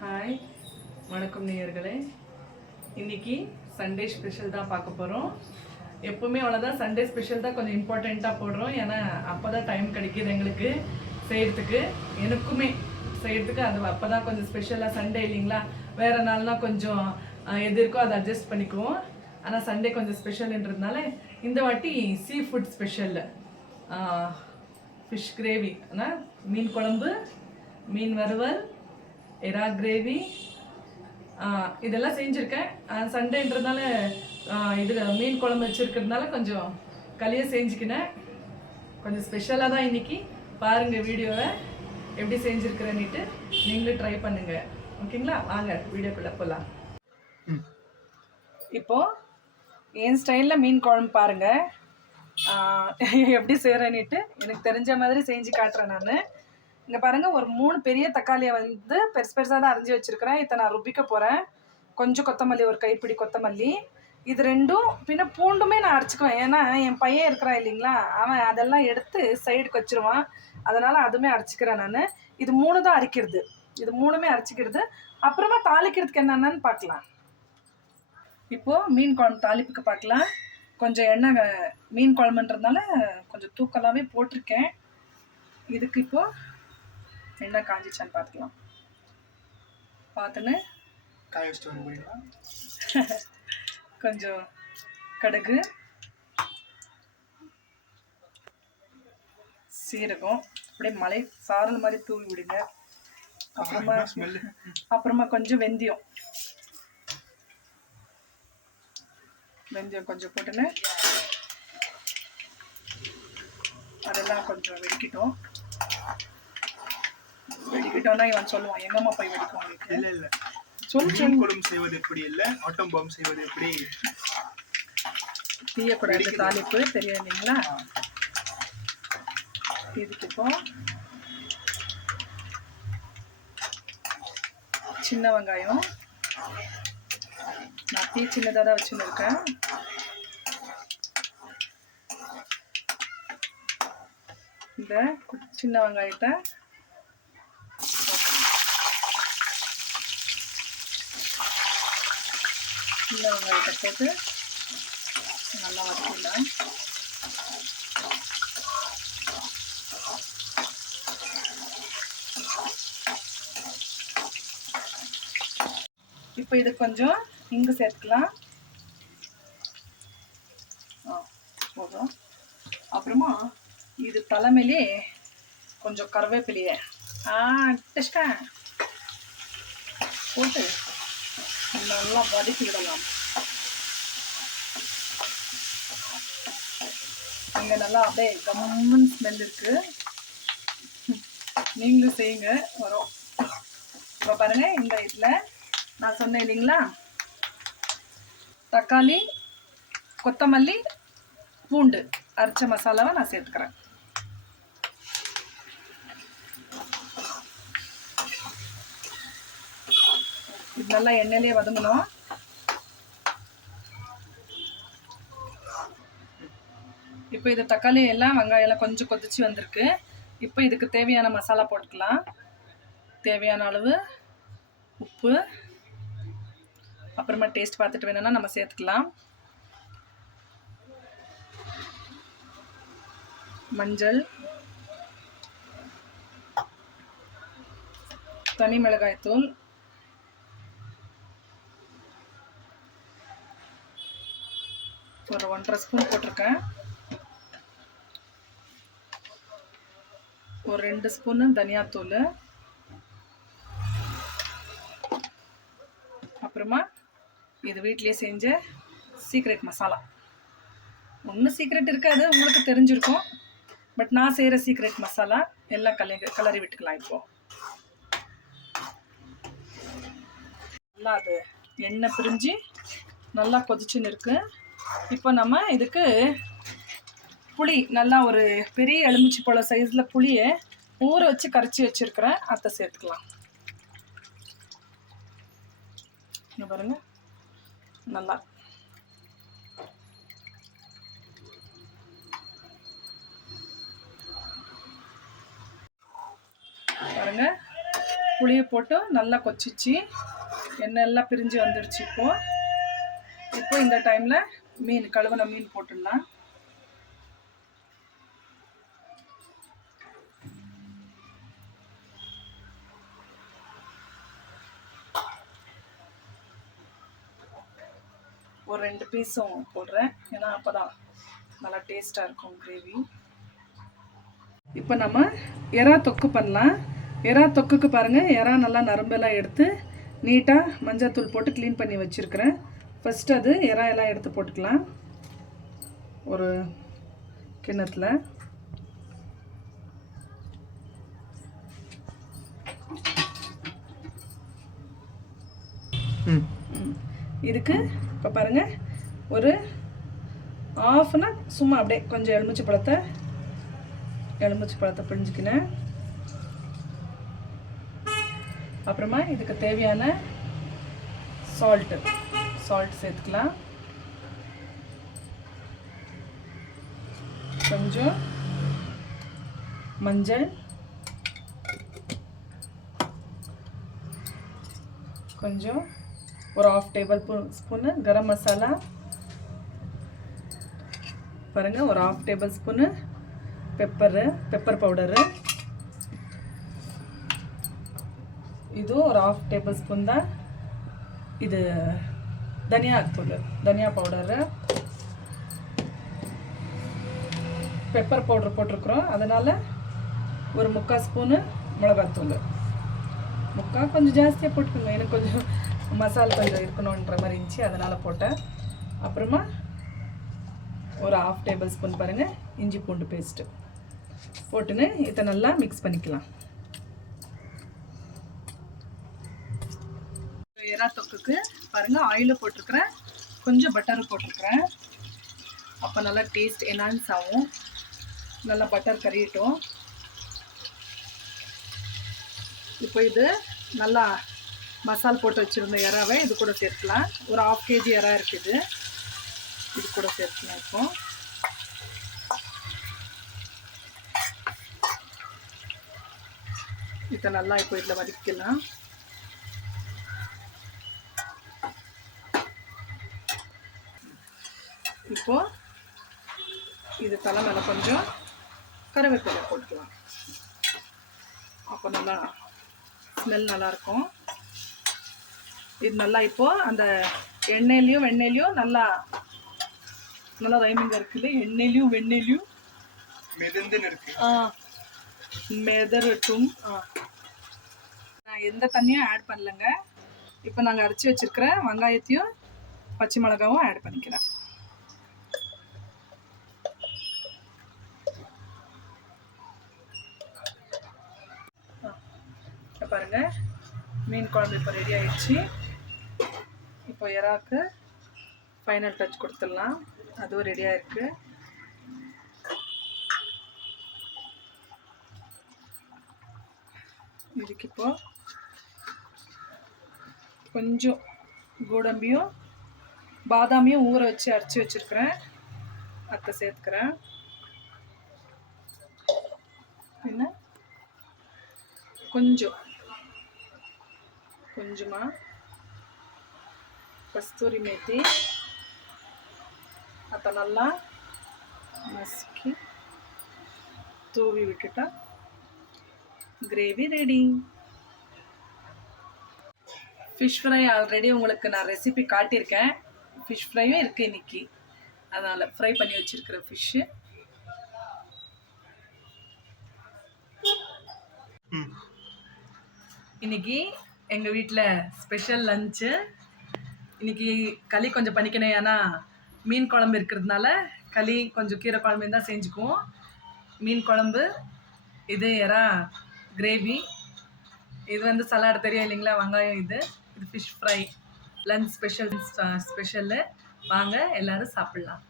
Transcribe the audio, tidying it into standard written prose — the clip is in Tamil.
ஹாய், வணக்கம் நேயர்களே. இன்னைக்கு சண்டே ஸ்பெஷல் தான் பார்க்க போகிறோம். எப்போவுமே அவ்வளோதான், சண்டே ஸ்பெஷல் தான் கொஞ்சம் இம்பார்ட்டண்ட்டாக போடுறோம். ஏன்னா அப்போ தான் டைம் கிடைக்கிது எங்களுக்கு செய்கிறதுக்கு, எனக்குமே செய்கிறதுக்கு. அது அப்போ தான் கொஞ்சம் ஸ்பெஷலாக, சண்டே இல்லைங்களா, வேறு நாள்லாம் கொஞ்சம் எது இருக்கோ அதை அட்ஜஸ்ட் பண்ணிக்குவோம். ஆனால் சண்டே கொஞ்சம் ஸ்பெஷல்ன்றதுனால இந்த வாட்டி sea food special, fish gravy, மீன் குழம்பு, மீன் வறுவல், எறா கிரேவி, இதெல்லாம் செஞ்சுருக்கேன். சண்டேன்றதுனால இதில் மீன் குழம்பு வச்சுருக்கிறதுனால கொஞ்சம் களியாக செஞ்சுக்கினேன். கொஞ்சம் ஸ்பெஷலாக தான் இன்றைக்கி. பாருங்கள் வீடியோவை எப்படி செஞ்சுருக்கிறேன்னுட்டு, நீங்களும் ட்ரை பண்ணுங்கள். ஓகேங்களா? வாங்க வீடியோக்குள்ளே போகலாம். இப்போது என் ஸ்டைலில் மீன் குழம்பு பாருங்கள் எப்படி செய்கிறேன்னுட்டு. எனக்கு தெரிஞ்ச மாதிரி செஞ்சு காட்டுறேன் நான். இங்கே பாருங்கள், ஒரு 3 பெரிய தக்காளியை வந்து பெருசு பெருசாக தான் அரிஞ்சு வச்சுருக்கிறேன். இதை நான் ருபிக்க போகிறேன். கொஞ்சம் கொத்தமல்லி, ஒரு கைப்பிடி கொத்தமல்லி, இது ரெண்டும். பின்ன பூண்டுமே நான் அரைச்சிக்குவேன். ஏன்னா என் பையன் இருக்கிறான் இல்லைங்களா, அவன் அதெல்லாம் எடுத்து சைடுக்கு வச்சுருவான். அதனால் அதுவுமே அரைச்சிக்கிறேன் நான். இது 3 தான் அரைக்கிறது. இது 3மே அரைச்சிக்கிறது. அப்புறமா தாளிக்கிறதுக்கு என்னென்னு பார்க்கலாம். இப்போது மீன் குழம்பு தாளிப்புக்கு பார்க்கலாம். கொஞ்சம் எண்ணெய், மீன் குழம்புன்றதுனால கொஞ்சம் தூக்கலாகவே போட்டிருக்கேன். இதுக்கு இப்போது எண்ணெய் காஞ்சிச்சான்னு பார்த்துக்கலாம். பார்த்துன்னு காய வச்சுட்டு வந்து போறீங்களா? கொஞ்சம் கடுகு, சீரகம் அப்படியே மலை சாரல் மாதிரி தூவி விடுங்க. அப்புறமா கொஞ்சம் வெந்தயம் கொஞ்சம் போட்டுன்னு அதெல்லாம் கொஞ்சம் வெடிக்கிட்டோம்னா இவன் சொல்லுவான், எங்கம்மா போய் வெடிக்கும் உங்களுக்கு. இல்ல இல்ல, சொல்லு. குழம்பு செய்வது எப்படி இல்ல, ஆட்டம் பாம் செய்வது எப்படி தீயக்கூடாது. தாளிப்பு தெரியும் இல்லைங்களா. இதுக்கு இப்போ சின்ன வெங்காயம், நான் தீ சின்னதாக தான் வச்சுன்னு இருக்கேன். இந்த சின்ன வெங்காயத்தை போட்டு நல்லா வதக்கிடலாம். இப்போ இது கொஞ்சம் இங்கு சேர்த்துக்கலாம். போதும். அப்புறமா இது தலைமையிலே கொஞ்சம் கருவேப்பிலையை போட்டு நல்லா வதக்கி விடலாம். இங்கே நல்லா அப்படியே கம்மன் ஸ்மெல் இருக்கு. நீங்களும் செய்யுங்க, வரும். இப்போ பாருங்க, இந்த இதில் நான் சொன்னேன் இல்லைங்களா, தக்காளி, கொத்தமல்லி, பூண்டு அரைச்ச மசாலாவை நான் சேர்த்துக்கிறேன். இது நல்லா எண்ணெயிலே வதங்கணும். இப்போ இது தக்காளி எல்லாம், வெங்காயம் எல்லாம் கொஞ்சம் கொதிச்சு வந்திருக்கு. இப்போ இதுக்கு தேவையான மசாலா போட்டுக்கலாம். தேவையான அளவு உப்பு, அப்புறமா டேஸ்ட் பார்த்துட்டு வேணும்னா நம்ம சேர்த்துக்கலாம். மஞ்சள், தனி மிளகாய் தூள், ஒரு 1.5 ஸ்பூன் போட்டிருக்கேன். ஒரு 2 ஸ்பூனு தனியாத்தூள், அப்புறமா இது வீட்டிலே செஞ்ச சீக்ரெட் மசாலா. ஒன்றும் சீக்ரெட் இருக்காது, உங்களுக்கு தெரிஞ்சிருக்கும். பட் நான் செய்கிற சீக்ரெட் மசாலா எல்லாம் கலரி விட்டுக்கலாம். இப்போது நல்லா அது எண்ணெய் பிரிஞ்சு நல்லா கொதிச்சுன்னு இருக்கு. இப்போ நம்ம இதுக்கு புளி, நல்லா ஒரு பெரிய எலுமிச்சி பழ சைஸில் புளியை ஊற வச்சு கரைச்சி வச்சுருக்கிறேன். அதை சேர்த்துக்கலாம். இங்கே பாருங்க, நல்லா பாருங்க, புளியை போட்டு நல்லா கொச்சிச்சு எண்ணெய் எல்லாம் பிரிஞ்சு வந்துடுச்சு. இப்போ இந்த டைமில் மீன் கழுவின மீன் போட்டுடலாம். ஒரு 2 பீஸும் போடுறேன், ஏன்னா அப்போ தான் நல்லா டேஸ்ட்டாக இருக்கும் கிரேவி. இப்போ நம்ம எறா தொக்கு பண்ணலாம். எறா தொக்குக்கு பாருங்கள், எறா நல்லா நரம்பெல்லாம் எடுத்து நீட்டாக மஞ்சள் போட்டு க்ளீன் பண்ணி வச்சுருக்கிறேன். ஃபஸ்ட்டு அது எறா எல்லாம் எடுத்து போட்டுக்கலாம் ஒரு கிண்ணத்தில். இதுக்கு இப்போ பாருங்கள் ஒரு ஆஃப்னா சும்மா அப்படியே கொஞ்சம் எலுமிச்சை பழத்தை பிழிஞ்சிக்கினேன். அப்புறமா இதுக்கு தேவையான சால்ட் சேர்த்துக்கலாம். கொஞ்சம் மஞ்சள், கொஞ்சம் ஒரு 1/2 டேபிள் ஸ்பூனு கரம் மசாலா பாருங்கள், ஒரு 1/2 டேபிள் ஸ்பூனு பெப்பர் பவுடரு, இது ஒரு 1/2 டேபிள் ஸ்பூன் தான் இது தனியா பவுடரு. பெப்பர் பவுடர் போட்டிருக்குறோம், அதனால் ஒரு 3/4 ஸ்பூனு மிளகாத்தூள். கொஞ்சம் ஜாஸ்தியாக போட்டுக்கோங்க, எனக்கு கொஞ்சம் மசாலா கொஞ்சம் இருக்கணுன்ற மாதிரி இருந்துச்சு, அதனால் போட்டேன். அப்புறமா ஒரு 1/2 டேபிள் ஸ்பூன் பாருங்கள் இஞ்சி பூண்டு பேஸ்ட்டு போட்டுன்னு இதை நல்லா மிக்ஸ் பண்ணிக்கலாம். எறா தொக்குக்கு பாருங்கள் ஆயிலும் போட்டிருக்கிறேன், கொஞ்சம் பட்டரும் போட்டிருக்கிறேன். அப்போ நல்லா டேஸ்ட் என்ஹான்ஸ் ஆகும். நல்லா பட்டர் கறியட்டும். இப்போ இது நல்லா மசால் போட்டு வச்சுருந்த எறாவை இது கூட சேர்க்கலாம். ஒரு 1/2 kg எறா இருக்குது, இது கூட சேர்க்கலாம். இப்போ இதை நல்லா இப்போ இதில் வதக்கிக்கலாம். இப்போ இது தலை மேலே கொஞ்சம் கருவேப்பிலை போட்டுக்கலாம், அப்போ நல்லா ஸ்மெல் நல்லாயிருக்கும். இது நல்லா இப்போது அந்த வெண்ணெயிலையும் நல்லா ரைமிங்காக இருக்குது. எண்ணெயிலையும் வெண்ணெயிலையும் மெதறட்டும். நான் எந்த தண்ணியும் ஆட் பண்ணலைங்க. இப்போ நாங்கள் அரைச்சி வச்சுருக்கிற வெங்காயத்தையும் பச்சை மிளகாவும் ஆட் பண்ணிக்கிறேன். பாருங்கள் மீன் குழம்பு இப்போ ரெடி ஆயிடுச்சு. இப்போ எறாக்கு ஃபைனல் டச் கொடுத்துடலாம், அதுவும் ரெடியாக இருக்குது. இதுக்கு இப்போ கொஞ்சம் கோடம்பியும் பாதாமியும் ஊற வச்சு அரைச்சி வச்சுருக்கிறேன், அதை சேர்த்துக்கிறேன். என்ன கொஞ்சமாக கஸ்தூரி மேத்தி, அதை நல்லா மசிக்கி தூவி விட்டுட்டா gravy ready. Fish fry already உங்களுக்கு நான் ரெசிபி காட்டியிருக்கேன். ஃபிஷ் ஃப்ரையும் இருக்குது இன்னைக்கு, அதனால் ஃப்ரை பண்ணி வச்சுருக்கிற ஃபிஷ்ஷு. இன்னைக்கு எங்கள் வீட்டில் ஸ்பெஷல் லஞ்சு. இன்னைக்கு களி கொஞ்சம் பண்ணிக்கணும், ஏன்னா மீன் குழம்பு இருக்கிறதுனால களி கொஞ்சம் கீரை குழம்பு தான் செஞ்சுக்குவோம். மீன் குழம்பு, இது எறா கிரேவி, இது சலாட் தெரியும் இல்லைங்களா, வெங்காயம். இது ஃபிஷ் ஃப்ரை லஞ்ச் ஸ்பெஷல்லு. வாங்க எல்லோரும் சாப்பிட்லாம்.